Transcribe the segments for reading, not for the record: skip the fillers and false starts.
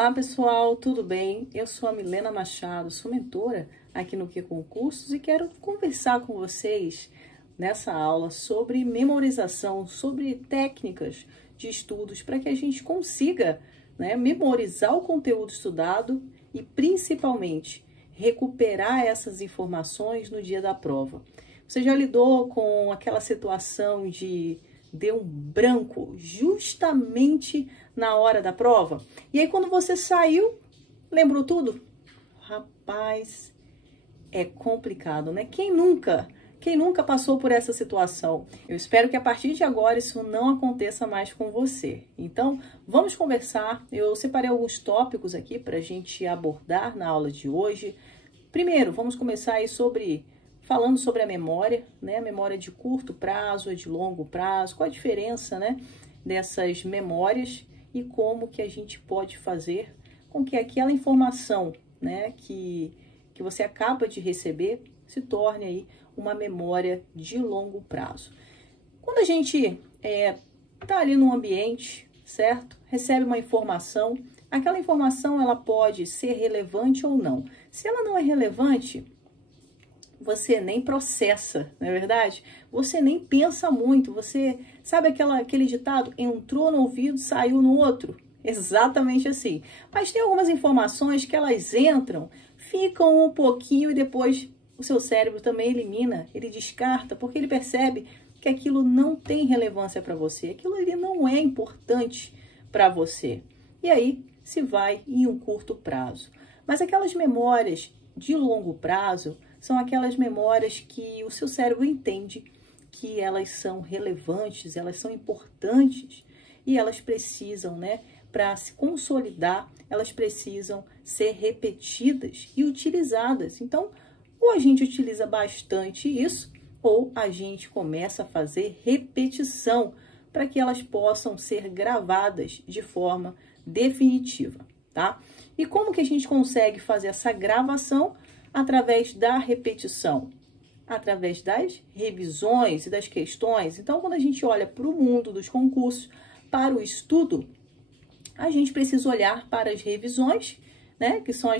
Olá pessoal, tudo bem? Eu sou a Milena Machado, sou mentora aqui no Que Concursos e quero conversar com vocês nessa aula sobre memorização, sobre técnicas de estudos para que a gente consiga, memorizar o conteúdo estudado e principalmente recuperar essas informações no dia da prova. Você já lidou com aquela situação de deu um branco justamente na hora da prova? E aí quando você saiu, lembrou tudo? Rapaz, é complicado, né? Quem nunca passou por essa situação? Eu espero que a partir de agora isso não aconteça mais com você. Então, vamos conversar. Eu separei alguns tópicos aqui para a gente abordar na aula de hoje. Primeiro, vamos começar aí falando sobre a memória, né? A memória de curto prazo, de longo prazo, qual a diferença, né, dessas memórias e como que a gente pode fazer com que aquela informação, né, que você acaba de receber se torne aí uma memória de longo prazo. Quando a gente tá ali num ambiente, certo? Recebe uma informação, aquela informação ela pode ser relevante ou não. Se ela não é relevante, você nem processa, não é verdade? Você nem pensa muito, você sabe aquele ditado, entrou no ouvido, saiu no outro? Exatamente assim. Mas tem algumas informações que elas entram, ficam um pouquinho e depois o seu cérebro também elimina, ele descarta, porque ele percebe que aquilo não tem relevância para você, aquilo ali não é importante para você. E aí se vai em um curto prazo. Mas aquelas memórias de longo prazo são aquelas memórias que o seu cérebro entende que elas são relevantes, elas são importantes e elas precisam, né, para se consolidar, elas precisam ser repetidas e utilizadas. Então, ou a gente utiliza bastante isso, ou a gente começa a fazer repetição para que elas possam ser gravadas de forma definitiva, tá? E como que a gente consegue fazer essa gravação? Através da repetição, através das revisões e das questões. Então, quando a gente olha para o mundo dos concursos, para o estudo, a gente precisa olhar para as revisões, né? Que são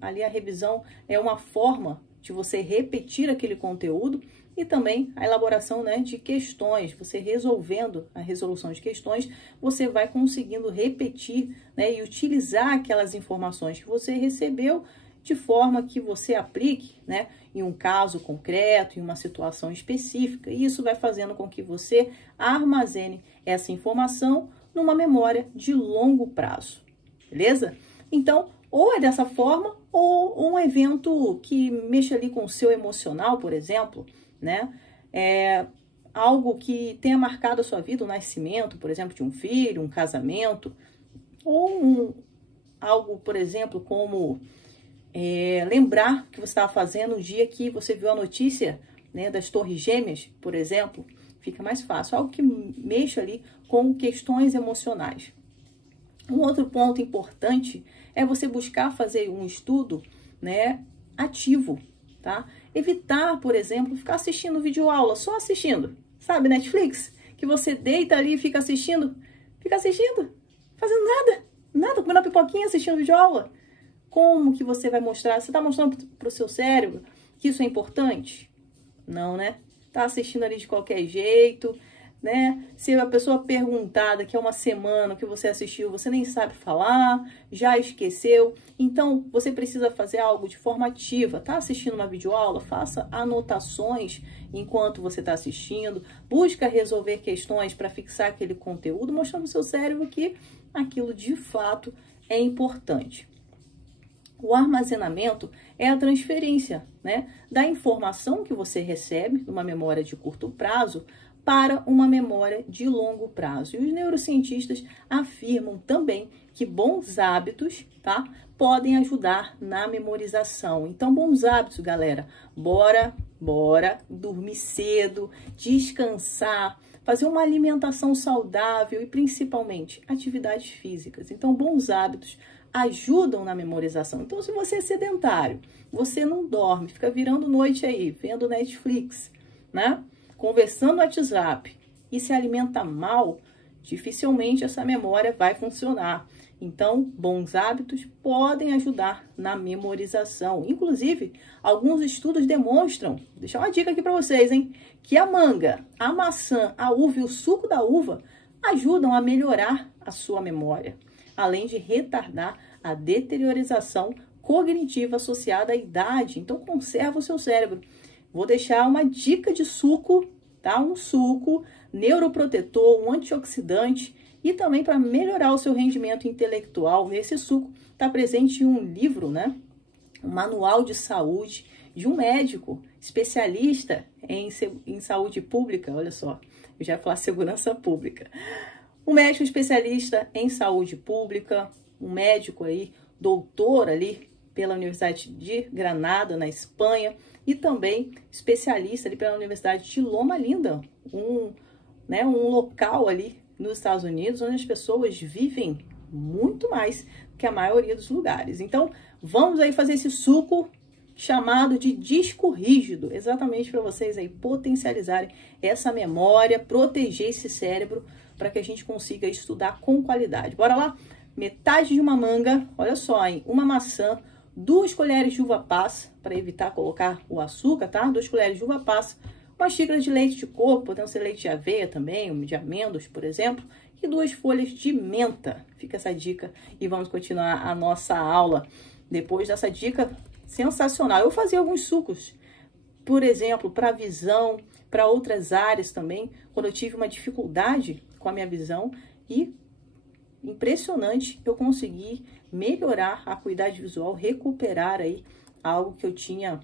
ali a revisão é uma forma de você repetir aquele conteúdo e também a elaboração, né, de questões. Você resolvendo a resolução de questões, você vai conseguindo repetir, né, e utilizar aquelas informações que você recebeu de forma que você aplique, né, em um caso concreto, em uma situação específica. E isso vai fazendo com que você armazene essa informação numa memória de longo prazo, beleza? Então, ou é dessa forma, ou um evento que mexa ali com o seu emocional, por exemplo, né? Algo que tenha marcado a sua vida, o nascimento, por exemplo, de um filho, um casamento, ou algo, por exemplo, como lembrar que você estava fazendo no dia que você viu a notícia, né, das Torres Gêmeas, por exemplo, fica mais fácil. Algo que mexa ali com questões emocionais. Um outro ponto importante é você buscar fazer um estudo, né, ativo, tá? Evitar, por exemplo, ficar assistindo videoaula, só assistindo. Sabe, Netflix? Que você deita ali e fica assistindo, fazendo nada, comendo uma pipoquinha, assistindo videoaula. Como que você vai mostrar? Você está mostrando para o seu cérebro que isso é importante? Não, né? Tá assistindo ali de qualquer jeito, né? Se a pessoa perguntar daqui a uma semana o que você assistiu, você nem sabe falar, já esqueceu. Então, você precisa fazer algo de forma ativa. Tá assistindo uma videoaula? Faça anotações enquanto você está assistindo. Busca resolver questões para fixar aquele conteúdo, mostrando ao seu cérebro que aquilo de fato é importante. O armazenamento é a transferência, né, da informação que você recebe numa memória de curto prazo para uma memória de longo prazo. E os neurocientistas afirmam também que bons hábitos, tá, podem ajudar na memorização. Então, bons hábitos, galera, bora dormir cedo, descansar, fazer uma alimentação saudável e principalmente atividades físicas. Então, bons hábitos ajudam na memorização. Então, se você é sedentário, você não dorme, fica virando noite aí, vendo Netflix, né? Conversando no WhatsApp e se alimenta mal, dificilmente essa memória vai funcionar. Então, bons hábitos podem ajudar na memorização. Inclusive, alguns estudos demonstram, vou deixar uma dica aqui para vocês, hein? Que a manga, a maçã, a uva e o suco da uva ajudam a melhorar a sua memória, além de retardar a deteriorização cognitiva associada à idade. Então, conserva o seu cérebro. Vou deixar uma dica de suco, tá? Um suco neuroprotetor, um antioxidante e também para melhorar o seu rendimento intelectual. Esse suco está presente em um livro, né? Um manual de saúde de um médico especialista em saúde pública. Olha só, eu já ia falar segurança pública. Um médico especialista em saúde pública, um médico aí, doutor ali pela Universidade de Granada, na Espanha, e também especialista ali pela Universidade de Loma Linda, um local ali nos Estados Unidos, onde as pessoas vivem muito mais que a maioria dos lugares. Então, vamos aí fazer esse suco chamado de disco rígido, exatamente para vocês aí potencializarem essa memória, proteger esse cérebro para que a gente consiga estudar com qualidade. Bora lá? Metade de uma manga, olha só, hein? Uma maçã, 2 colheres de uva passa, para evitar colocar o açúcar, tá? 2 colheres de uva passa, uma xícara de leite de coco, podendo ser leite de aveia também, de amêndoas, por exemplo, e 2 folhas de menta. Fica essa dica e vamos continuar a nossa aula. Depois dessa dica sensacional, eu fazia alguns sucos, por exemplo, para visão, para outras áreas também, quando eu tive uma dificuldade com a minha visão e impressionante, eu consegui melhorar a acuidade visual, recuperar aí algo que eu tinha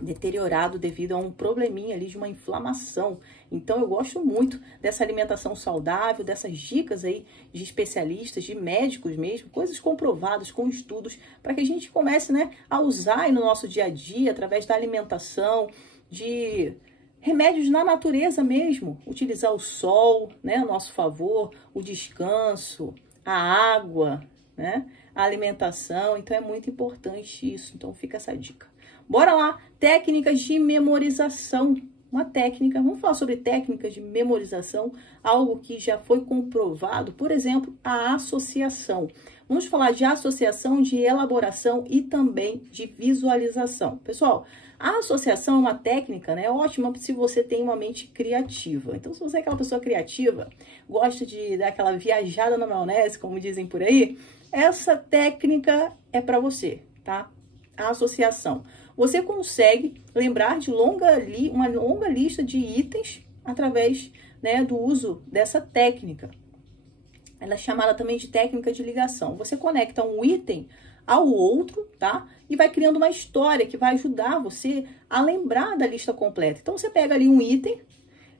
deteriorado devido a um probleminha ali de uma inflamação. Então eu gosto muito dessa alimentação saudável, dessas dicas aí de especialistas, de médicos mesmo, coisas comprovadas com estudos, para que a gente comece, né, a usar aí no nosso dia a dia, através da alimentação, de remédios na natureza mesmo, utilizar o sol, né, a nosso favor, o descanso, a água, né, a alimentação. Então é muito importante isso, então fica essa dica. Bora lá, técnicas de memorização. Uma técnica, vamos falar sobre técnicas de memorização, algo que já foi comprovado, por exemplo, a associação. Vamos falar de associação, de elaboração e também de visualização. Pessoal, a associação é uma técnica, né, ótima se você tem uma mente criativa. Então, se você é aquela pessoa criativa, gosta de dar aquela viajada na maionese, como dizem por aí, essa técnica é para você, tá? A associação. Você consegue lembrar de uma longa lista de itens através, né, do uso dessa técnica. Ela é chamada também de técnica de ligação. Você conecta um item ao outro, tá? E vai criando uma história que vai ajudar você a lembrar da lista completa. Então, você pega ali um item,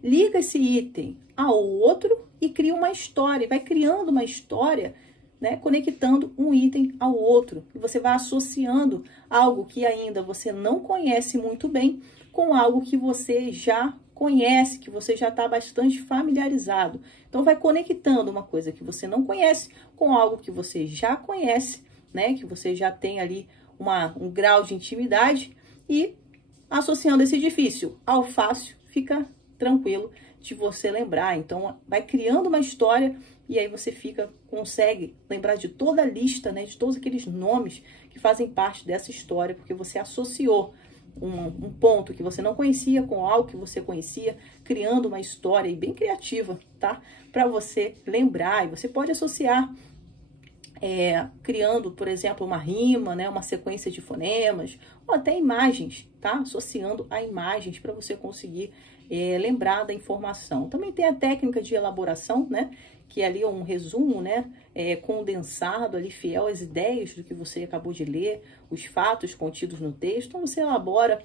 liga esse item ao outro e cria uma história. E vai criando uma história, né, conectando um item ao outro. E você vai associando algo que ainda você não conhece muito bem com algo que você já conhece, que você já está bastante familiarizado. Então, vai conectando uma coisa que você não conhece com algo que você já conhece, né, que você já tem ali um grau de intimidade, e associando esse difícil ao fácil, fica tranquilo de você lembrar. Então, vai criando uma história e aí você consegue lembrar de toda a lista, né, de todos aqueles nomes que fazem parte dessa história, porque você associou um ponto que você não conhecia com algo que você conhecia, criando uma história bem criativa, tá? Para você lembrar. E você pode associar criando, por exemplo, uma rima, né, uma sequência de fonemas, ou até imagens, tá? Associando a imagens para você conseguir lembrar da informação. Também tem a técnica de elaboração, né, que ali é um resumo, né, condensado ali, fiel às ideias do que você acabou de ler, os fatos contidos no texto. Então, você elabora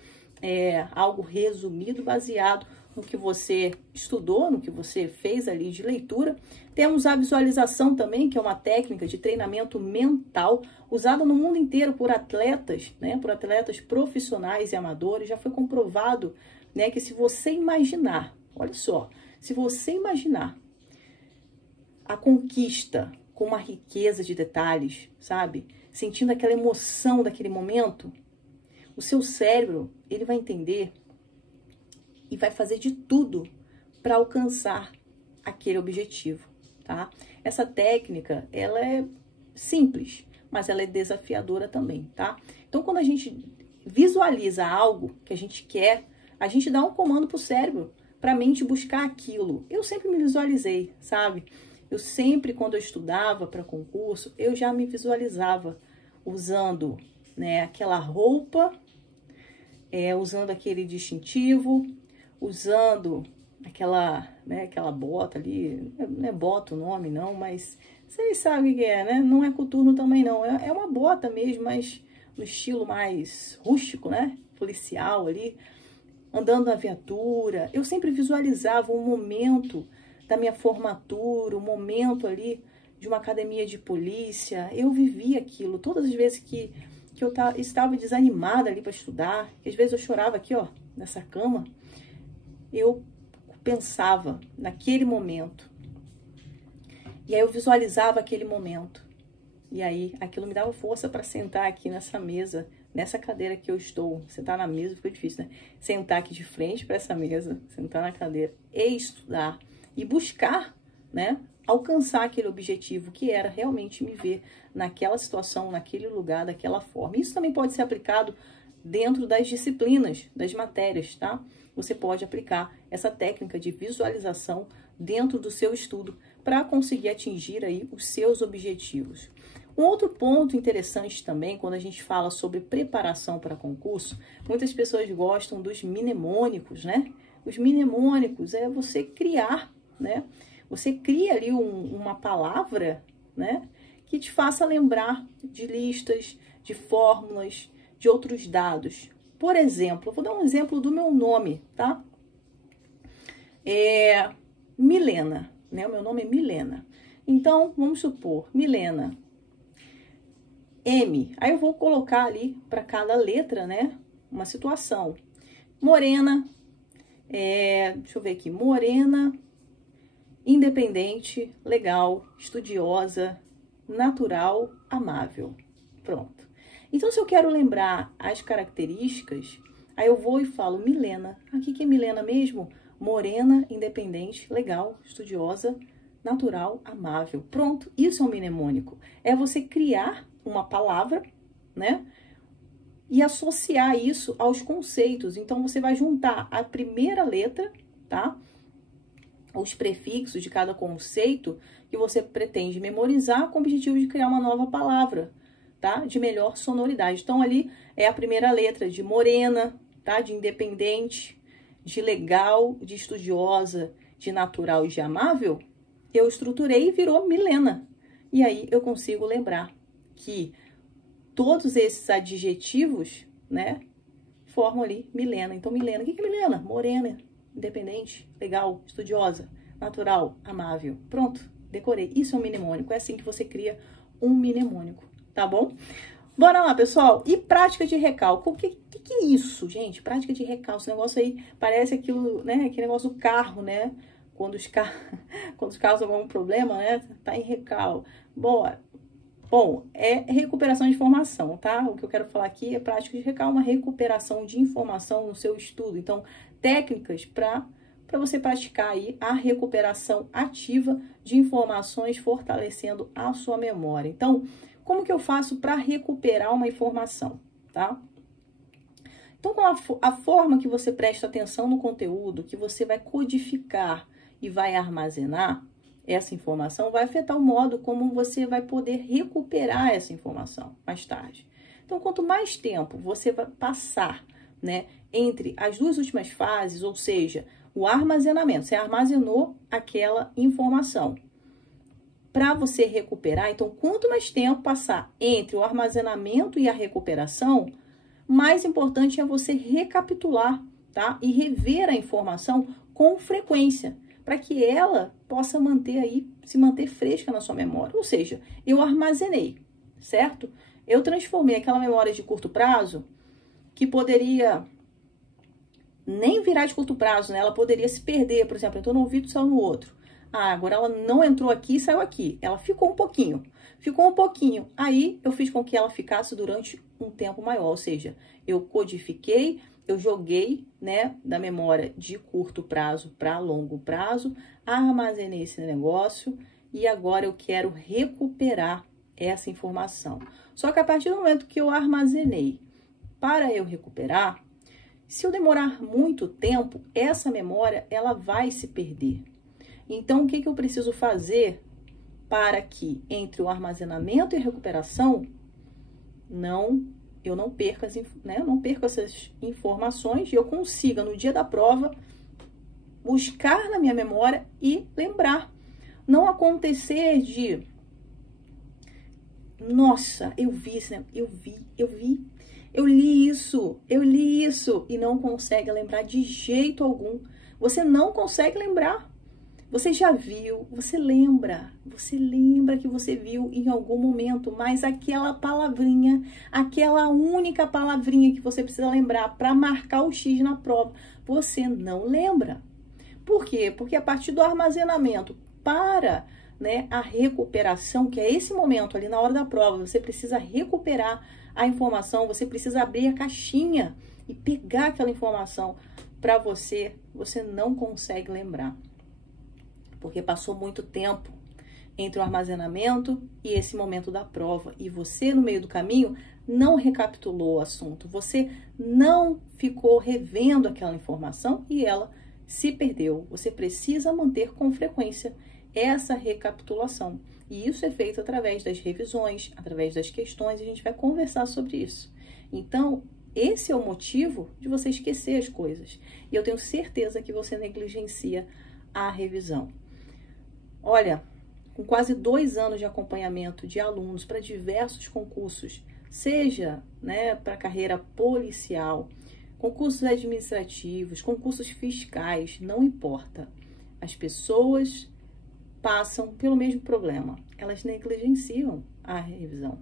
algo resumido, baseado no que você estudou, no que você fez ali de leitura. Temos a visualização também, que é uma técnica de treinamento mental usada no mundo inteiro por atletas, né, por atletas profissionais e amadores. Já foi comprovado, né, que se você imaginar, olha só, se você imaginar a conquista com uma riqueza de detalhes, sabe, sentindo aquela emoção daquele momento, o seu cérebro, ele vai entender e vai fazer de tudo para alcançar aquele objetivo. tá? Essa técnica, ela é simples, mas ela é desafiadora também, tá? Então, quando a gente visualiza algo que a gente quer, a gente dá um comando pro cérebro, pra mente buscar aquilo. Eu sempre me visualizei, sabe? Eu sempre, quando eu estudava para concurso, eu já me visualizava usando, né, aquela roupa, usando aquele distintivo, usando aquela bota ali, não é bota o nome não, mas vocês sabem o que é, né? Não é coturno também não, é uma bota mesmo, mas no estilo mais rústico, né? Policial ali, andando na viatura. Eu sempre visualizava um momento da minha formatura, um momento ali de uma academia de polícia. Eu vivia aquilo todas as vezes que eu estava desanimada ali para estudar, que às vezes eu chorava aqui, ó, nessa cama, eu pensava naquele momento. E aí eu visualizava aquele momento. E aí aquilo me dava força para sentar aqui nessa mesa, nessa cadeira que eu estou. Sentar na mesa ficou difícil, né? Sentar aqui de frente para essa mesa, sentar na cadeira e estudar e buscar, né, alcançar aquele objetivo que era realmente me ver naquela situação, naquele lugar, daquela forma. Isso também pode ser aplicado dentro das disciplinas, das matérias, tá? Você pode aplicar essa técnica de visualização dentro do seu estudo para conseguir atingir aí os seus objetivos. Um outro ponto interessante também, quando a gente fala sobre preparação para concurso, muitas pessoas gostam dos mnemônicos, né? Os mnemônicos é você criar, né? Você cria ali uma palavra, né, que te faça lembrar de listas, de fórmulas, de outros dados. Por exemplo, eu vou dar um exemplo do meu nome, tá? Milena, né? O meu nome é Milena. Então, vamos supor, Milena, M. Aí eu vou colocar ali para cada letra, né, uma situação. Morena, deixa eu ver aqui, morena, independente, legal, estudiosa, natural, amável. Pronto. Então, se eu quero lembrar as características, aí eu vou e falo Milena. Aqui que é Milena mesmo? Morena, independente, legal, estudiosa, natural, amável. Pronto, isso é um mnemônico. É você criar uma palavra, né? E associar isso aos conceitos. Então, você vai juntar a primeira letra, tá? Os prefixos de cada conceito que você pretende memorizar com o objetivo de criar uma nova palavra, tá? De melhor sonoridade. Então, ali é a primeira letra de morena, tá? De independente, de legal, de estudiosa, de natural e de amável. Eu estruturei e virou Milena. E aí, eu consigo lembrar que todos esses adjetivos, né? Formam ali Milena. Então, Milena, o que é Milena? Morena, independente, legal, estudiosa, natural, amável. Pronto, decorei. Isso é um mnemônico. É assim que você cria um mnemônico, tá bom? Bora lá, pessoal. E prática de recálculo? O que é isso, gente? Prática de recálculo. Esse negócio aí parece aquilo, né? Aquele negócio do carro, né? Quando os carros têm algum problema, né? Tá em recálculo. Bom, é recuperação de informação, tá? O que eu quero falar aqui é prática de recálculo, uma recuperação de informação no seu estudo. Então, técnicas para você praticar aí a recuperação ativa de informações, fortalecendo a sua memória. Então, como que eu faço para recuperar uma informação, tá? Então, com a forma que você presta atenção no conteúdo, que você vai codificar e vai armazenar essa informação, vai afetar o modo como você vai poder recuperar essa informação mais tarde. Então, quanto mais tempo você vai passar, né, entre as duas últimas fases, ou seja, o armazenamento, você armazenou aquela informação. Para você recuperar, então, quanto mais tempo passar entre o armazenamento e a recuperação, mais importante é você recapitular, tá? E rever a informação com frequência, para que ela possa se manter fresca na sua memória. Ou seja, eu armazenei, certo? Eu transformei aquela memória de curto prazo, que poderia nem virar de curto prazo, né? Ela poderia se perder, por exemplo, entrou no ouvido e saiu no outro. Ah, agora ela não entrou aqui e saiu aqui. Ela ficou um pouquinho. Aí eu fiz com que ela ficasse durante um tempo maior. Ou seja, eu codifiquei, eu joguei, né, da memória de curto prazo para longo prazo, armazenei esse negócio e agora eu quero recuperar essa informação. Só que a partir do momento que eu armazenei para eu recuperar, se eu demorar muito tempo, essa memória ela vai se perder. Então, o que eu preciso fazer para que entre o armazenamento e a recuperação, eu não perca, eu não perca essas informações e eu consiga, no dia da prova, buscar na minha memória e lembrar. Não acontecer de, nossa, eu vi isso, né? Eu li isso e não consegue lembrar de jeito algum. Você não consegue lembrar. Você já viu, você lembra que você viu em algum momento, mas aquela palavrinha, aquela única palavrinha que você precisa lembrar para marcar o X na prova, você não lembra. Por quê? Porque a partir do armazenamento para, né, a recuperação, que é esse momento ali na hora da prova, você precisa recuperar a informação, você precisa abrir a caixinha e pegar aquela informação para você não consegue lembrar. Porque passou muito tempo entre o armazenamento e esse momento da prova. E você, no meio do caminho, não recapitulou o assunto. Você não ficou revendo aquela informação e ela se perdeu. Você precisa manter com frequência essa recapitulação. E isso é feito através das revisões, através das questões, e a gente vai conversar sobre isso. Então, esse é o motivo de você esquecer as coisas. E eu tenho certeza que você negligencia a revisão. Olha, com quase 2 anos de acompanhamento de alunos para diversos concursos, seja, né, para carreira policial, concursos administrativos, concursos fiscais, não importa. As pessoas passam pelo mesmo problema. Elas negligenciam a revisão.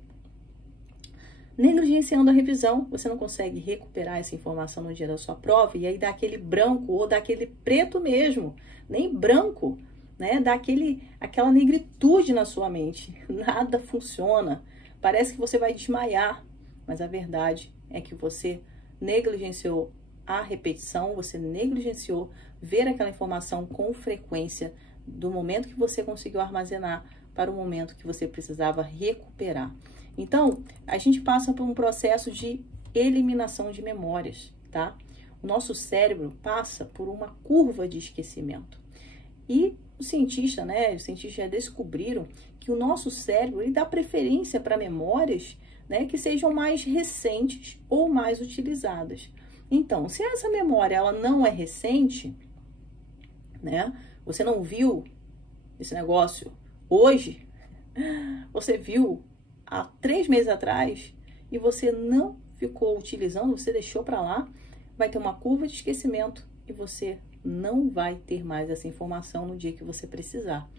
Negligenciando a revisão, você não consegue recuperar essa informação no dia da sua prova e aí dá aquele branco ou dá aquele preto mesmo, nem branco, né? Dá aquela negritude na sua mente. Nada funciona. Parece que você vai desmaiar, mas a verdade é que você negligenciou a repetição, você negligenciou ver aquela informação com frequência do momento que você conseguiu armazenar para o momento que você precisava recuperar. Então, a gente passa por um processo de eliminação de memórias, tá? O nosso cérebro passa por uma curva de esquecimento. E os cientistas já descobriram que o nosso cérebro ele dá preferência para memórias, né, que sejam mais recentes ou mais utilizadas. Então, se essa memória ela não é recente, né, você não viu esse negócio hoje, você viu há 3 meses atrás e você não ficou utilizando, você deixou para lá, vai ter uma curva de esquecimento e você não vai ter mais essa informação no dia que você precisar.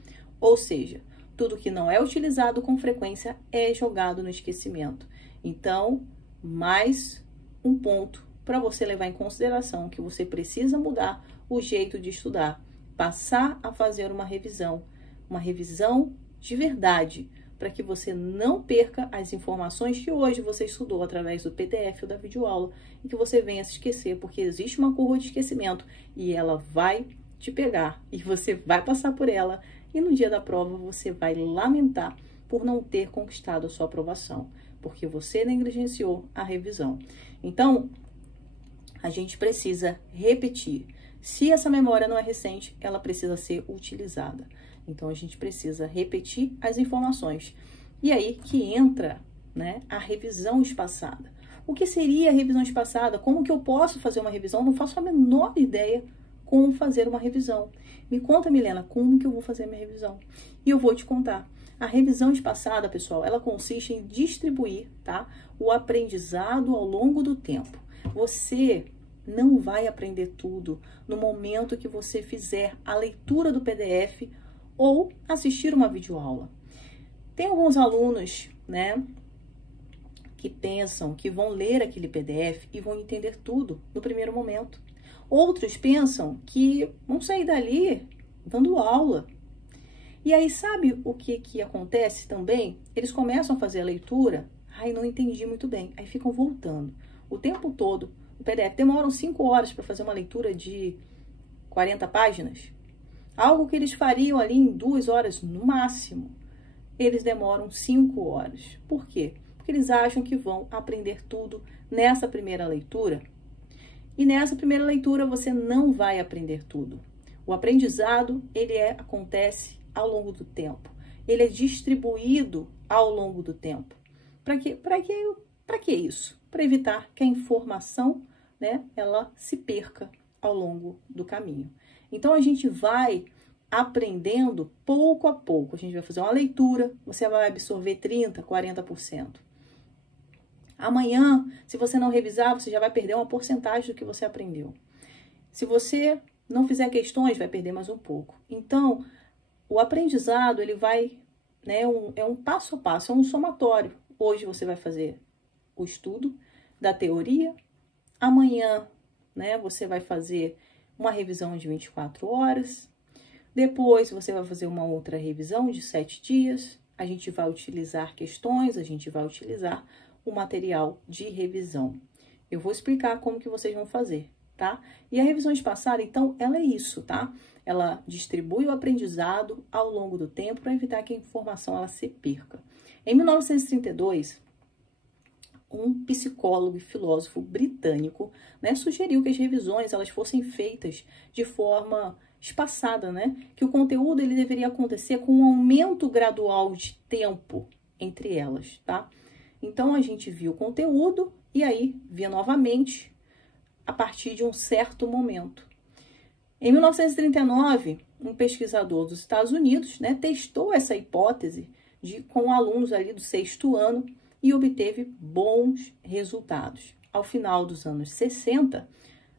Ou seja, tudo que não é utilizado com frequência é jogado no esquecimento. Então, mais um ponto para você levar em consideração que você precisa mudar o jeito de estudar, passar a fazer uma revisão de verdade, para que você não perca as informações que hoje você estudou através do PDF ou da videoaula e que você venha se esquecer, porque existe uma curva de esquecimento e ela vai te pegar e você vai passar por ela e no dia da prova você vai lamentar por não ter conquistado a sua aprovação, porque você negligenciou a revisão. Então, a gente precisa repetir. Se essa memória não é recente, ela precisa ser utilizada. Então, a gente precisa repetir as informações. E aí que entra, né, a revisão espaçada. O que seria a revisão espaçada? Como que eu posso fazer uma revisão? Não faço a menor ideia como fazer uma revisão. Me conta, Milena, como que eu vou fazer a minha revisão? E eu vou te contar. A revisão espaçada, pessoal, ela consiste em distribuir, tá, o aprendizado ao longo do tempo. Você não vai aprender tudo no momento que você fizer a leitura do PDF ou assistir uma videoaula. Tem alguns alunos, né, que pensam que vão ler aquele PDF e vão entender tudo no primeiro momento. Outros pensam que vão sair dali dando aula. E aí, sabe o que acontece também? Eles começam a fazer a leitura, ai, não entendi muito bem, aí ficam voltando o tempo todo. O PDF demoram 5 horas para fazer uma leitura de 40 páginas. Algo que eles fariam ali em 2 horas no máximo, eles demoram 5 horas. Por quê? Porque eles acham que vão aprender tudo nessa primeira leitura. E nessa primeira leitura você não vai aprender tudo. O aprendizado, acontece ao longo do tempo. Ele é distribuído ao longo do tempo. Para que isso? Para evitar que a informação, né, ela se perca ao longo do caminho. Então, a gente vai aprendendo pouco a pouco. A gente vai fazer uma leitura, você vai absorver 30%, 40%. Amanhã, se você não revisar, você já vai perder uma porcentagem do que você aprendeu. Se você não fizer questões, vai perder mais um pouco. Então, o aprendizado, ele vai, né, é um passo a passo, é um somatório. Hoje você vai fazer o estudo da teoria. Amanhã, né, você vai fazer uma revisão de 24 horas. Depois, você vai fazer uma outra revisão de 7 dias. A gente vai utilizar questões, a gente vai utilizar o material de revisão. Eu vou explicar como que vocês vão fazer, tá? E a revisão espaçada, então, ela é isso, tá? Ela distribui o aprendizado ao longo do tempo para evitar que a informação ela se perca. Em 1932, um psicólogo e filósofo britânico, né, sugeriu que as revisões elas fossem feitas de forma espaçada, né? Que o conteúdo ele deveria acontecer com um aumento gradual de tempo entre elas, tá? Então, a gente via o conteúdo e aí via novamente a partir de um certo momento. Em 1939, um pesquisador dos Estados Unidos, né, testou essa hipótese com alunos ali do 6º ano e obteve bons resultados. Ao final dos anos 60,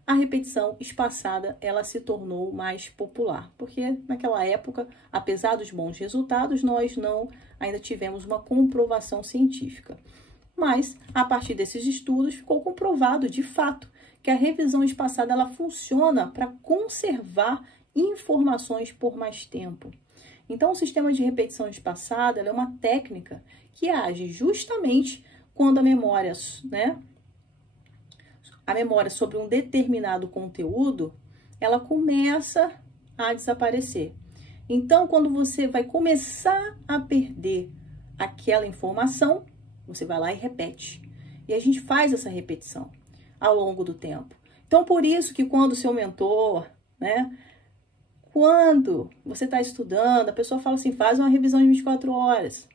a repetição espaçada ela se tornou mais popular, porque naquela época, apesar dos bons resultados, nós não ainda tivemos uma comprovação científica. Mas, a partir desses estudos, ficou comprovado, de fato, que a revisão espaçada ela funciona para conservar informações por mais tempo. Então, o sistema de repetição espaçada ela é uma técnica que age justamente quando a memória, né, a memória sobre um determinado conteúdo, ela começa a desaparecer. Então, quando você vai começar a perder aquela informação, você vai lá e repete. E a gente faz essa repetição ao longo do tempo. Então, por isso que quando o seu mentor, né, quando você está estudando, a pessoa fala assim, faz uma revisão de 24 horas.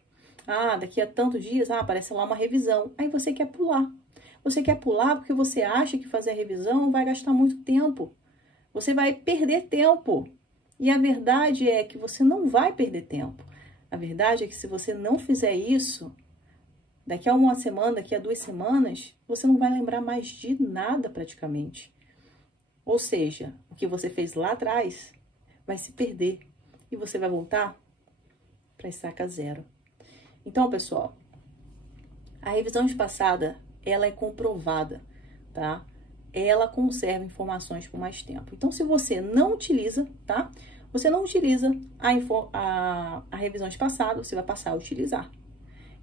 Ah, daqui a tantos dias, aparece lá uma revisão. Aí você quer pular. Você quer pular porque você acha que fazer a revisão vai gastar muito tempo. Você vai perder tempo. E a verdade é que você não vai perder tempo. A verdade é que se você não fizer isso, daqui a uma semana, daqui a 2 semanas, você não vai lembrar mais de nada praticamente. Ou seja, o que você fez lá atrás vai se perder. E você vai voltar para a estaca zero. Então, pessoal, a revisão espaçada, ela é comprovada, tá? Ela conserva informações por mais tempo. Então, se você não utiliza, tá? Você não utiliza a revisão espaçada, você vai passar a utilizar.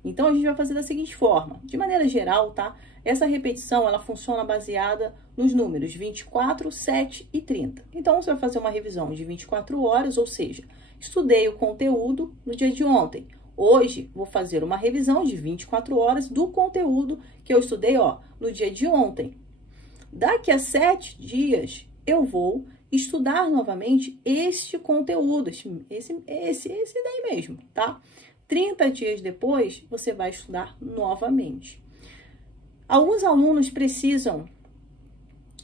Então, a gente vai fazer da seguinte forma. De maneira geral, tá? Essa repetição, ela funciona baseada nos números 24, 7 e 30. Então, você vai fazer uma revisão de 24 horas, ou seja, estudei o conteúdo no dia de ontem. Hoje, vou fazer uma revisão de 24 horas do conteúdo que eu estudei, ó, no dia de ontem. Daqui a 7 dias, eu vou estudar novamente este conteúdo, esse daí mesmo, tá? 30 dias depois, você vai estudar novamente. Alguns alunos precisam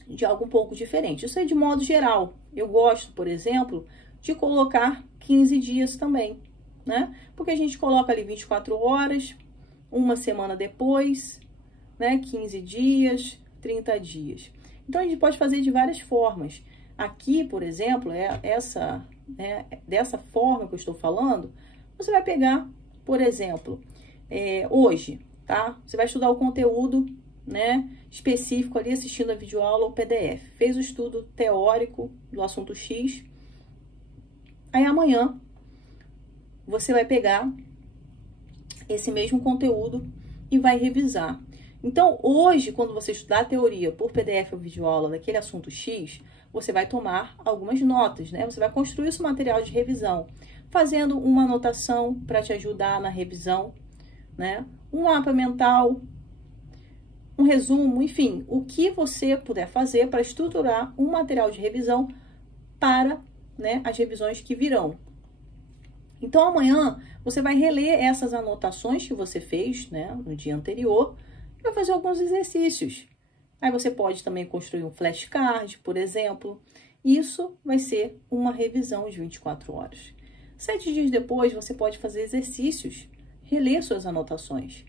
de algo um pouco diferente. Isso é de modo geral. Eu gosto, por exemplo, de colocar 15 dias também, né? Porque a gente coloca ali 24 horas, uma semana depois, né? 15 dias, 30 dias. Então, a gente pode fazer de várias formas. Aqui, por exemplo, dessa forma que eu estou falando, você vai pegar, por exemplo, hoje, tá? Você vai estudar o conteúdo, né, específico ali, assistindo a videoaula ou PDF. Fez o estudo teórico do assunto X. Aí, amanhã, você vai pegar esse mesmo conteúdo e vai revisar. Então, hoje, quando você estudar a teoria por PDF ou videoaula daquele assunto X, você vai tomar algumas notas, né? Você vai construir o seu material de revisão, fazendo uma anotação para te ajudar na revisão, né? Um mapa mental, um resumo, enfim, o que você puder fazer para estruturar um material de revisão para, né, as revisões que virão. Então, amanhã você vai reler essas anotações que você fez, né, no dia anterior, e vai fazer alguns exercícios. Aí você pode também construir um flashcard, por exemplo. Isso vai ser uma revisão de 24 horas. 7 dias depois, você pode fazer exercícios, reler suas anotações.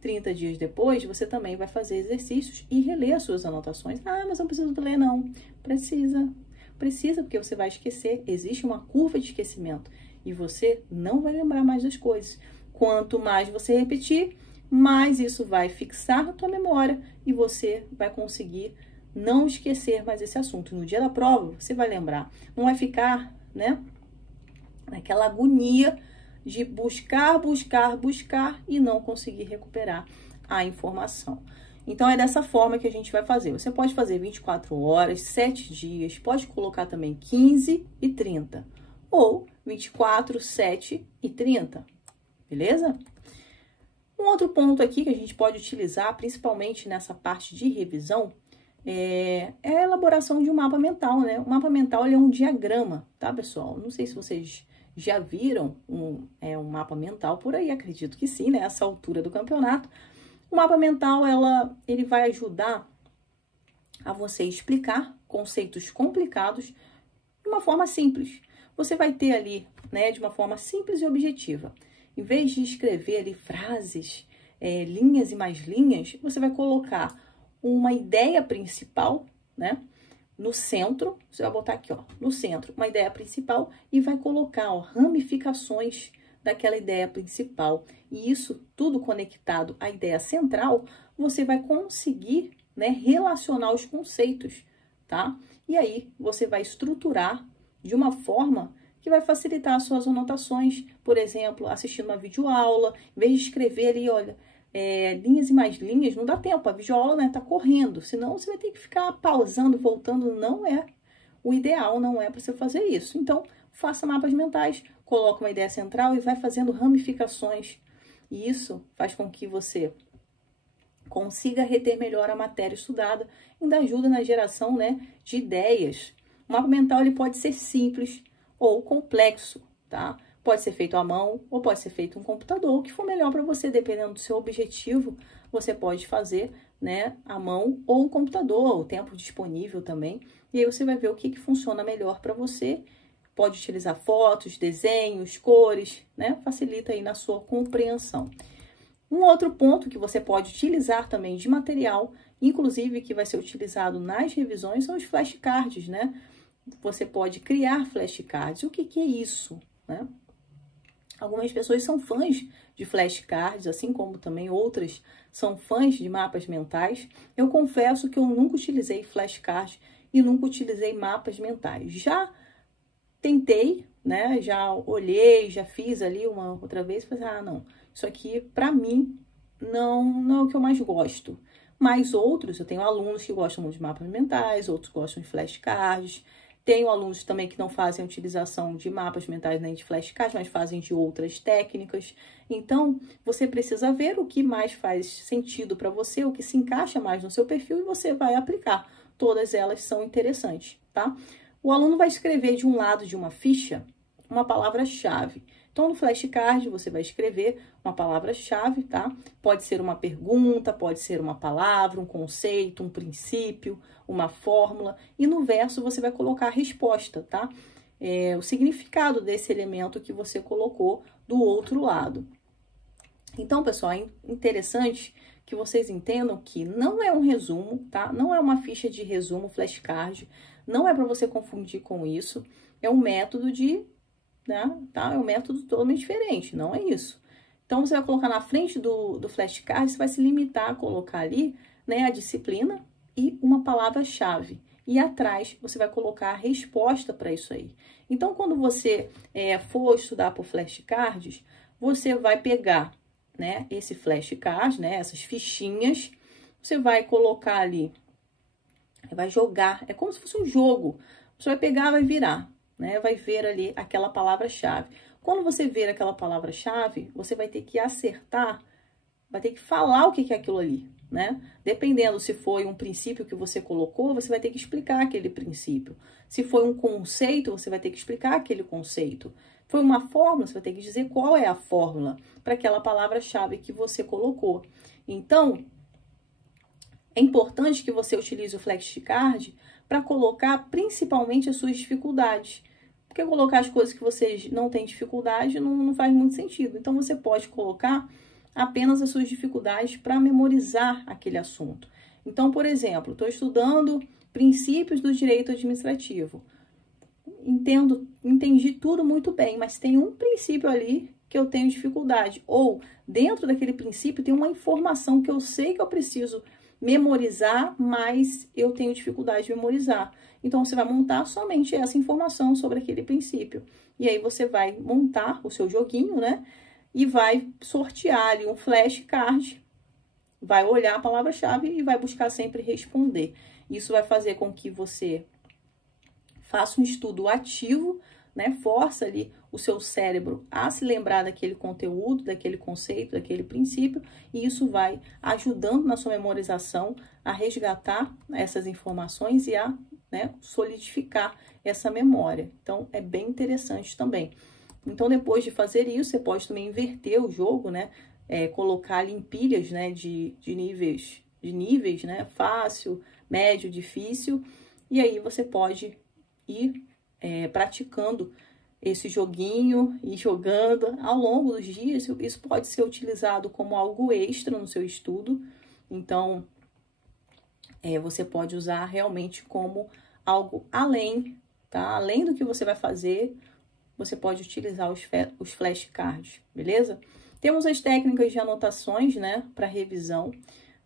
30 dias depois, você também vai fazer exercícios e reler suas anotações. Ah, mas eu não preciso ler, não. Precisa. Precisa, porque você vai esquecer. Existe uma curva de esquecimento. E você não vai lembrar mais das coisas. Quanto mais você repetir, mais isso vai fixar na tua memória e você vai conseguir não esquecer mais esse assunto. No dia da prova, você vai lembrar. Não vai ficar, né, naquela agonia de buscar e não conseguir recuperar a informação. Então, é dessa forma que a gente vai fazer. Você pode fazer 24 horas, 7 dias, pode colocar também 15 e 30. Ou 24, 7 e 30. Beleza? Um outro ponto aqui que a gente pode utilizar, principalmente nessa parte de revisão, é a elaboração de um mapa mental, né? O mapa mental ele é um diagrama, tá, pessoal? Não sei se vocês já viram um mapa mental por aí, acredito que sim, né? Essa altura do campeonato. O mapa mental, ele vai ajudar a você explicar conceitos complicados de uma forma simples. Você vai ter ali, né, de uma forma simples e objetiva. Em vez de escrever ali frases, linhas e mais linhas, você vai colocar uma ideia principal, né? No centro, você vai botar aqui, ó, no centro, uma ideia principal e vai colocar, ó, ramificações daquela ideia principal. E isso tudo conectado à ideia central, você vai conseguir, né, relacionar os conceitos, tá? E aí você vai estruturar de uma forma que vai facilitar as suas anotações. Por exemplo, assistindo uma videoaula, em vez de escrever ali, olha, linhas e mais linhas, não dá tempo, a videoaula, né, tá correndo, senão você vai ter que ficar pausando, voltando, não é o ideal, não é para você fazer isso. Então, faça mapas mentais, coloca uma ideia central e vai fazendo ramificações. E isso faz com que você consiga reter melhor a matéria estudada, ainda ajuda na geração, né, de ideias. O mapa mental ele pode ser simples ou complexo, tá? Pode ser feito à mão ou pode ser feito em um computador, o que for melhor para você, dependendo do seu objetivo, você pode fazer, né, à mão ou no computador, o tempo disponível também. E aí você vai ver o que funciona melhor para você. Pode utilizar fotos, desenhos, cores, né? Facilita aí na sua compreensão. Um outro ponto que você pode utilizar também de material, inclusive que vai ser utilizado nas revisões, são os flashcards, né? Você pode criar flashcards. O que é isso, né? Algumas pessoas são fãs de flashcards, assim como também outras são fãs de mapas mentais. Eu confesso que eu nunca utilizei flashcards e nunca utilizei mapas mentais. Já tentei, né? Já olhei, já fiz ali uma outra vez e falei, ah, não, isso aqui pra mim não é o que eu mais gosto. Mas outros, eu tenho alunos que gostam muito de mapas mentais, outros gostam de flashcards. Tenho alunos também que não fazem a utilização de mapas mentais nem de flashcards, mas fazem de outras técnicas. Então, você precisa ver o que mais faz sentido para você, o que se encaixa mais no seu perfil e você vai aplicar. Todas elas são interessantes, tá? O aluno vai escrever de um lado de uma ficha uma palavra-chave. Então, no flashcard, você vai escrever uma palavra-chave, tá? Pode ser uma pergunta, pode ser uma palavra, um conceito, um princípio, uma fórmula. E no verso, você vai colocar a resposta, tá? O significado desse elemento que você colocou do outro lado. Então, pessoal, é interessante que vocês entendam que não é um resumo, tá? Não é uma ficha de resumo flashcard. Não é para você confundir com isso. É um método tá? É um método totalmente diferente, não é isso. Então, você vai colocar na frente do flashcard, você vai se limitar a colocar ali, né, a disciplina e uma palavra-chave. E atrás, você vai colocar a resposta para isso aí. Então, quando você for estudar por flashcards, você vai pegar, né, esse flashcard, né, essas fichinhas, você vai colocar ali vai jogar, é como se fosse um jogo. Você vai pegar, vai virar, né? Vai ver ali aquela palavra-chave. Quando você ver aquela palavra-chave, você vai ter que acertar, vai ter que falar o que é aquilo ali, né? Dependendo se foi um princípio que você colocou, você vai ter que explicar aquele princípio. Se foi um conceito, você vai ter que explicar aquele conceito. Foi uma fórmula, você vai ter que dizer qual é a fórmula para aquela palavra-chave que você colocou. Então, é importante que você utilize o flashcard para colocar principalmente as suas dificuldades. Porque colocar as coisas que vocês não têm dificuldade não faz muito sentido. Então, você pode colocar apenas as suas dificuldades para memorizar aquele assunto. Então, por exemplo, estou estudando princípios do direito administrativo. Entendi tudo muito bem, mas tem um princípio ali que eu tenho dificuldade. Ou, dentro daquele princípio, tem uma informação que eu sei que eu preciso memorizar, mas eu tenho dificuldade de memorizar. Então, você vai montar somente essa informação sobre aquele princípio. E aí, você vai montar o seu joguinho, né? E vai sortear ali um flashcard, vai olhar a palavra-chave e vai buscar sempre responder. Isso vai fazer com que você faça um estudo ativo, né? Força ali o seu cérebro a se lembrar daquele conteúdo, daquele conceito, daquele princípio, e isso vai ajudando na sua memorização a resgatar essas informações e a, né, solidificar essa memória. Então, é bem interessante também. Então, depois de fazer isso, você pode também inverter o jogo, né? Colocar ali em pilhas, né? De níveis, né? Fácil, médio, difícil. E aí, você pode ir praticando esse joguinho e jogando ao longo dos dias. Isso pode ser utilizado como algo extra no seu estudo. Então, você pode usar realmente como algo além, tá? Além do que você vai fazer, você pode utilizar os flashcards, beleza? Temos as técnicas de anotações, né, para revisão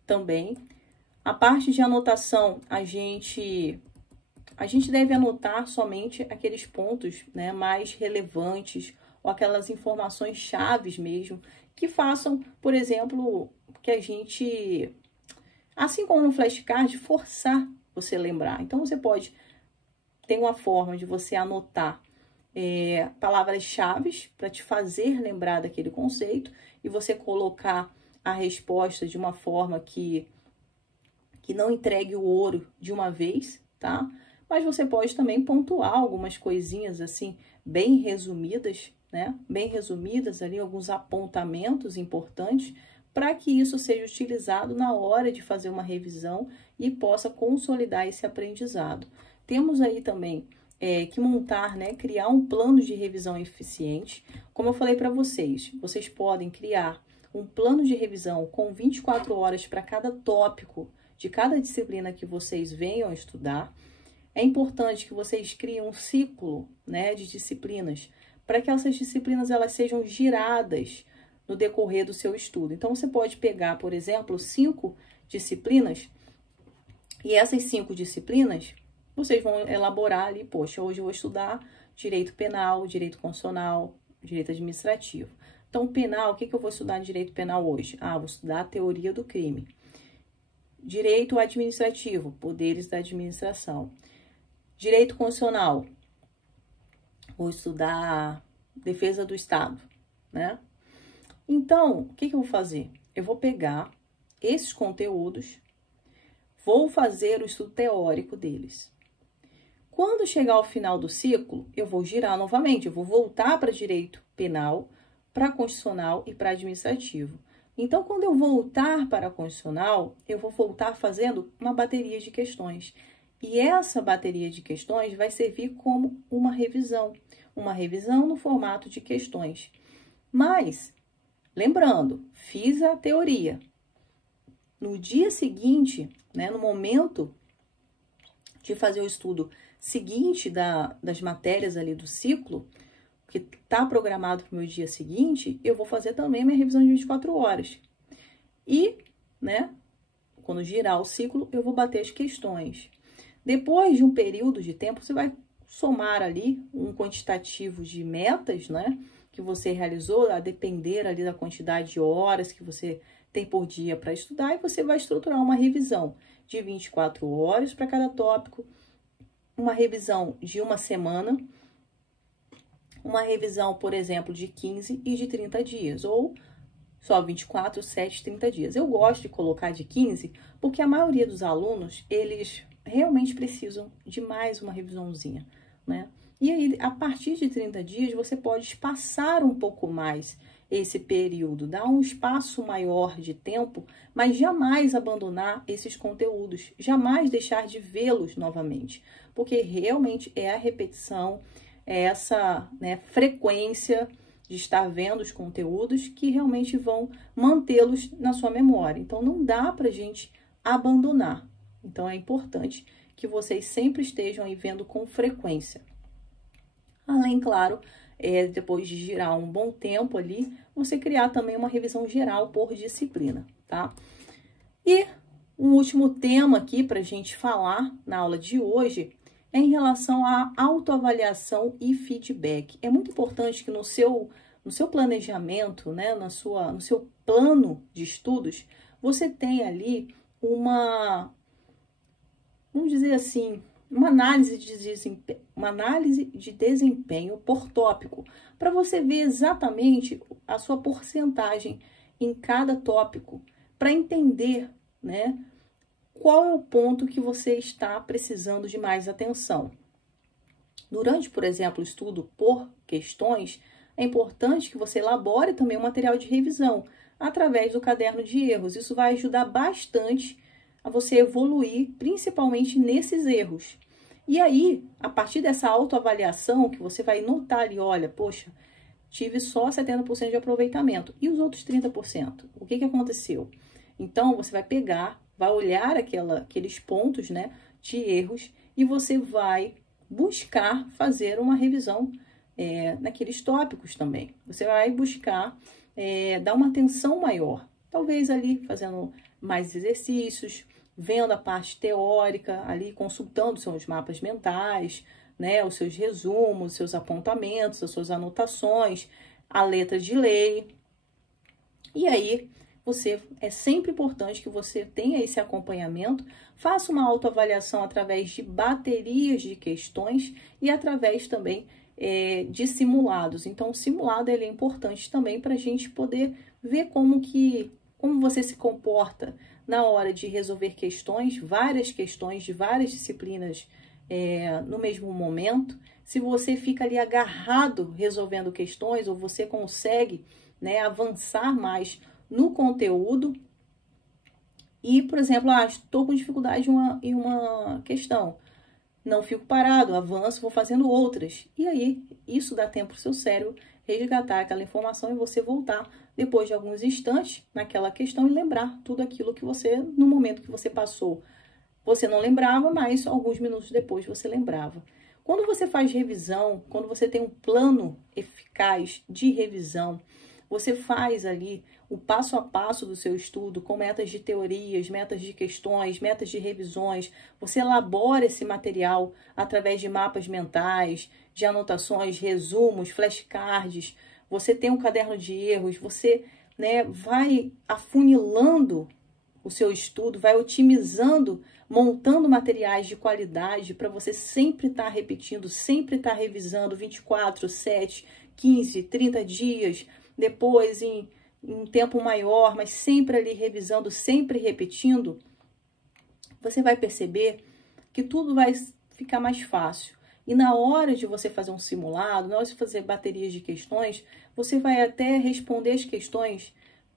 também. A parte de anotação, a gente deve anotar somente aqueles pontos, né, mais relevantes ou aquelas informações chaves mesmo, que façam, por exemplo, que a gente, assim como no flashcard, forçar você a lembrar. Então, você pode ter uma forma de você anotar palavras-chave para te fazer lembrar daquele conceito e você colocar a resposta de uma forma que não entregue o ouro de uma vez, tá? Mas você pode também pontuar algumas coisinhas assim, bem resumidas, né? Bem resumidas ali, alguns apontamentos importantes para que isso seja utilizado na hora de fazer uma revisão e possa consolidar esse aprendizado. Temos aí também que montar, né, criar um plano de revisão eficiente. Como eu falei para vocês, vocês podem criar um plano de revisão com 24 horas para cada tópico de cada disciplina que vocês venham estudar. É importante que vocês criem um ciclo, né, de disciplinas, para que essas disciplinas elas sejam giradas no decorrer do seu estudo. Então, você pode pegar, por exemplo, 5 disciplinas, e essas 5 disciplinas vocês vão elaborar ali, poxa, hoje eu vou estudar direito penal, direito constitucional, direito administrativo. Então, penal, o que eu vou estudar em direito penal hoje? Ah, vou estudar a teoria do crime. Direito administrativo, poderes da administração. Direito constitucional, vou estudar defesa do Estado, né? Então, o que eu vou fazer? Eu vou pegar esses conteúdos, vou fazer o estudo teórico deles. Quando chegar ao final do ciclo, eu vou girar novamente, eu vou voltar para direito penal, para constitucional e para administrativo. Então, quando eu voltar para constitucional, eu vou voltar fazendo uma bateria de questões. E essa bateria de questões vai servir como uma revisão no formato de questões. Mas, lembrando, fiz a teoria. No dia seguinte, né, no momento de fazer o estudo seguinte das matérias ali do ciclo, que está programado para o meu dia seguinte, eu vou fazer também minha revisão de 24 horas. E, né, quando girar o ciclo, eu vou bater as questões. Depois de um período de tempo, você vai somar ali um quantitativo de metas, né, que você realizou, a depender ali da quantidade de horas que você tem por dia para estudar e você vai estruturar uma revisão de 24 horas para cada tópico, uma revisão de uma semana, uma revisão, por exemplo, de 15 e de 30 dias, ou só 24, 7, 30 dias. Eu gosto de colocar de 15 porque a maioria dos alunos, eles realmente precisam de mais uma revisãozinha, né? E aí, a partir de 30 dias, você pode espaçar um pouco mais esse período, dar um espaço maior de tempo, mas jamais abandonar esses conteúdos, jamais deixar de vê-los novamente, porque realmente é a repetição, é essa, né, frequência de estar vendo os conteúdos que realmente vão mantê-los na sua memória. Então, não dá para a gente abandonar. Então, é importante que vocês sempre estejam aí vendo com frequência. Além, claro, depois de girar um bom tempo ali, você criar também uma revisão geral por disciplina, tá? E um último tema aqui para a gente falar na aula de hoje é em relação à autoavaliação e feedback. É muito importante que no seu planejamento, né, no seu plano de estudos, você tenha ali vamos dizer assim, uma análise de desempenho por tópico, para você ver exatamente a sua porcentagem em cada tópico, para entender, né, qual é o ponto que você está precisando de mais atenção. Durante, por exemplo, o estudo por questões, é importante que você elabore também um material de revisão através do caderno de erros. Isso vai ajudar bastante a você evoluir, principalmente nesses erros. E aí, a partir dessa autoavaliação, que você vai notar ali, olha, poxa, tive só 70% de aproveitamento. E os outros 30%? O que aconteceu? Então, você vai pegar, vai olhar aqueles pontos, né, de erros e você vai buscar fazer uma revisão naqueles tópicos também. Você vai buscar dar uma atenção maior. Talvez ali fazendo mais exercícios, vendo a parte teórica, ali consultando seus mapas mentais, né, os seus resumos, seus apontamentos, as suas anotações, a letra de lei. E aí, é sempre importante que você tenha esse acompanhamento, faça uma autoavaliação através de baterias de questões e através também de simulados. Então, o simulado ele é importante também para a gente poder ver como você se comporta na hora de resolver questões, várias questões de várias disciplinas no mesmo momento. Se você fica ali agarrado resolvendo questões ou você consegue, né, avançar mais no conteúdo e, por exemplo, estou com dificuldade em uma questão, não fico parado, avanço, vou fazendo outras. E aí, isso dá tempo para o seu cérebro resgatar aquela informação e você voltar depois de alguns instantes naquela questão e lembrar tudo aquilo que você, no momento que você passou, você não lembrava, mas alguns minutos depois você lembrava. Quando você faz revisão, quando você tem um plano eficaz de revisão, você faz ali o passo a passo do seu estudo com metas de teorias, metas de questões, metas de revisões. Você elabora esse material através de mapas mentais, de anotações, resumos, flashcards. Você tem um caderno de erros, você, né, vai afunilando o seu estudo, vai otimizando, montando materiais de qualidade para você sempre estar repetindo, sempre estar revisando 24, 7, 15, 30 dias, depois em um tempo maior, mas sempre ali revisando, sempre repetindo, você vai perceber que tudo vai ficar mais fácil. E na hora de você fazer um simulado, na hora de fazer baterias de questões, você vai até responder as questões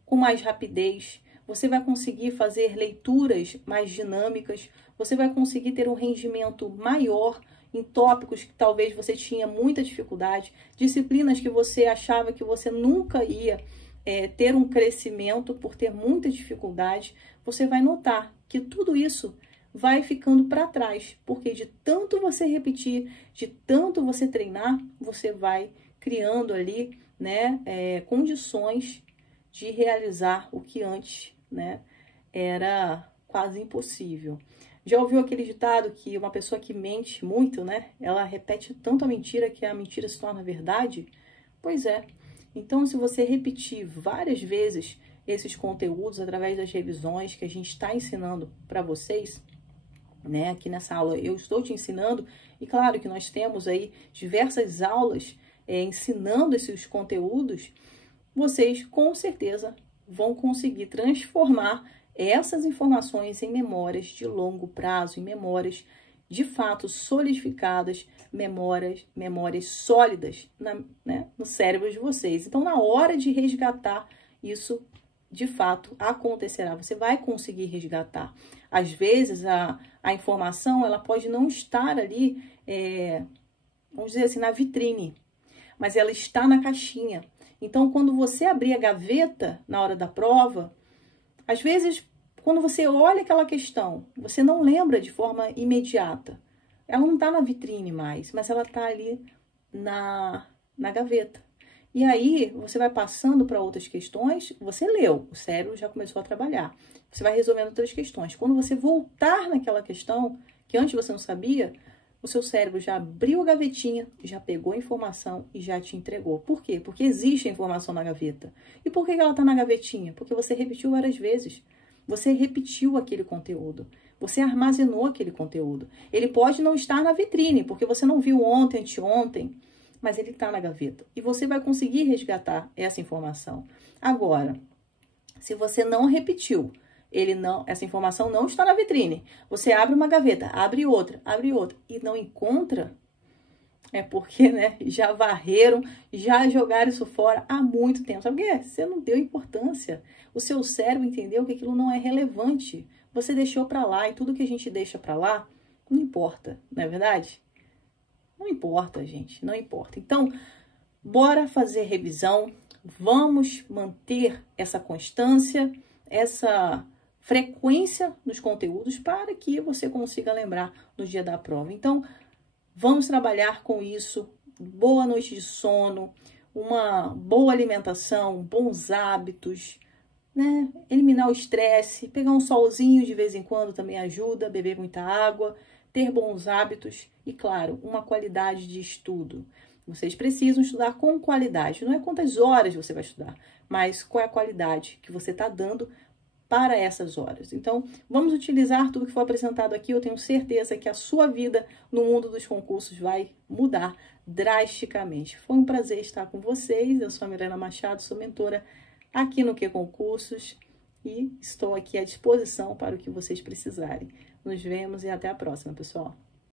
com mais rapidez, você vai conseguir fazer leituras mais dinâmicas, você vai conseguir ter um rendimento maior em tópicos que talvez você tinha muita dificuldade, disciplinas que você achava que você nunca ia ter um crescimento por ter muita dificuldade, você vai notar que tudo isso vai ficando para trás, porque de tanto você repetir, de tanto você treinar, você vai criando ali, né, condições de realizar o que antes, né, era quase impossível. Já ouviu aquele ditado que uma pessoa que mente muito, né, ela repete tanto a mentira que a mentira se torna verdade? Pois é. Então, se você repetir várias vezes esses conteúdos através das revisões que a gente está ensinando para vocês, né? Aqui nessa aula eu estou te ensinando, e claro que nós temos aí diversas aulas ensinando esses conteúdos. Vocês com certeza vão conseguir transformar essas informações em memórias de longo prazo, em memórias de fato solidificadas, memórias sólidas no cérebro de vocês. Então, na hora de resgatar, isso de fato acontecerá. Você vai conseguir resgatar. Às vezes, a informação ela pode não estar ali, vamos dizer assim, na vitrine, mas ela está na caixinha. Então, quando você abrir a gaveta na hora da prova, às vezes, quando você olha aquela questão, você não lembra de forma imediata. Ela não está na vitrine mais, mas ela está ali na gaveta. E aí, você vai passando para outras questões, você leu, o cérebro já começou a trabalhar. Você vai resolvendo outras questões. Quando você voltar naquela questão, que antes você não sabia, o seu cérebro já abriu a gavetinha, já pegou a informação e já te entregou. Por quê? Porque existe a informação na gaveta. E por que ela está na gavetinha? Porque você repetiu várias vezes. Você repetiu aquele conteúdo. Você armazenou aquele conteúdo. Ele pode não estar na vitrine, porque você não viu ontem, anteontem, mas ele está na gaveta. E você vai conseguir resgatar essa informação. Agora, se você não repetiu, essa informação não está na vitrine. Você abre uma gaveta, abre outra e não encontra, é porque, né, já varreram, já jogaram isso fora há muito tempo. Sabe por quê? Você não deu importância. O seu cérebro entendeu que aquilo não é relevante. Você deixou para lá, e tudo que a gente deixa para lá não importa, não é verdade? Não importa, gente, não importa. Então, bora fazer revisão, vamos manter essa constância, essa frequência nos conteúdos para que você consiga lembrar no dia da prova. Então, vamos trabalhar com isso. Boa noite de sono, uma boa alimentação, bons hábitos, né? Eliminar o estresse, pegar um solzinho de vez em quando também ajuda, beber muita água, ter bons hábitos e, claro, uma qualidade de estudo. Vocês precisam estudar com qualidade. Não é quantas horas você vai estudar, mas qual é a qualidade que você está dando para essas horas. Então, vamos utilizar tudo que foi apresentado aqui. Eu tenho certeza que a sua vida no mundo dos concursos vai mudar drasticamente. Foi um prazer estar com vocês. Eu sou a Milena Machado, sou mentora aqui no QConcursos e estou aqui à disposição para o que vocês precisarem. Nos vemos e até a próxima, pessoal.